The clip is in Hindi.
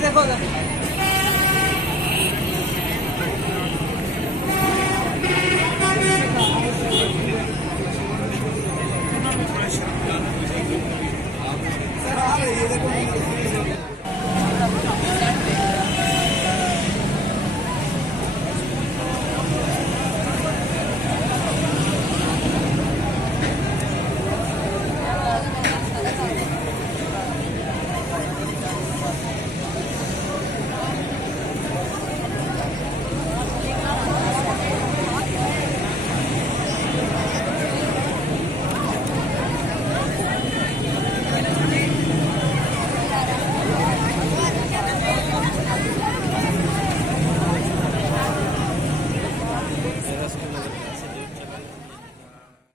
देखो